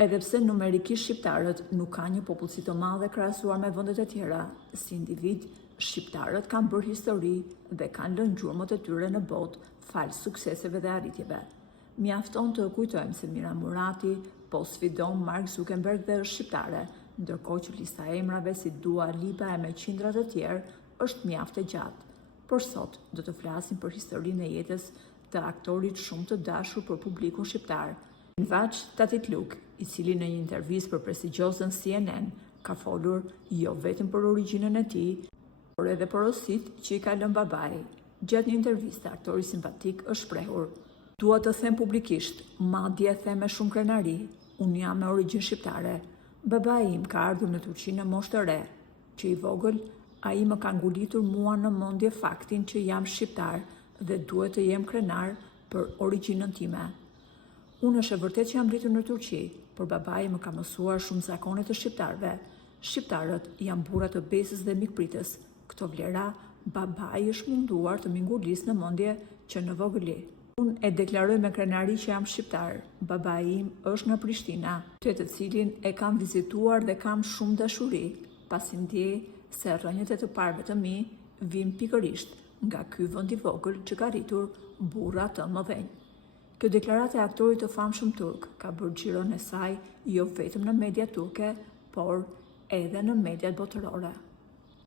Edhe pse numerikisht shqiptarët nuk kanë një popullsi të madhe krahasuar me vendet e tjera, si individ, shqiptarët kanë bërë histori dhe kanë lënë gjurmët e tyre në botë falë sukseseve dhe arritjeve. Mjafton të kujtojmë se Mira Murati po sfidon Mark Zuckerberg dhe është shqiptare, ndërkohë që lista e emrave si Dua Lipa e me qindra të tjerë është mjaft e gjatë. Por sot do të flasim për historinë e jetës të aktorit shumë të dashur për publikun shqiptar, Vaç Tatitluk, i cili në një intervistë për prestigjiozen CNN ka folur jo vetëm për origjinën e tij, por edhe për rositë që i ka lënë babai. Gjatë një interviste, aktori simpatik është shprehur: "Dua të them publikisht, madje e them me shumë krenari, unë jam me origjinë shqiptare. Babai im ka ardhur në Turqi në moshë të re. Që i vogël, ai më ka ngulitur mua në mendje faktin që jam shqiptar dhe duhet të jem krenar për origjinën time. Unë është e vërtet që jam rritur në Turqi, por babai më ka mësuar shumë zakone të shqiptarëve. Shqiptarët janë burra të besës dhe mikpritës. Këto vlera babai është munduar të më ngulisë në mendje që në vogëli. Unë e deklaroj me krenari që jam shqiptar. Babai im është nga Prishtina, të cilin e kam vizituar dhe kam shumë dashuri, pasi ndjej se rrënjët e të parëve të mi vijnë pikërisht nga ky vend i vogël që ka rritur burra të mëdhenj." Kjo deklaratë e aktorit të famshëm turk ka bërë xhiron e saj jo vetëm në mediat turke, por edhe në mediat botërore.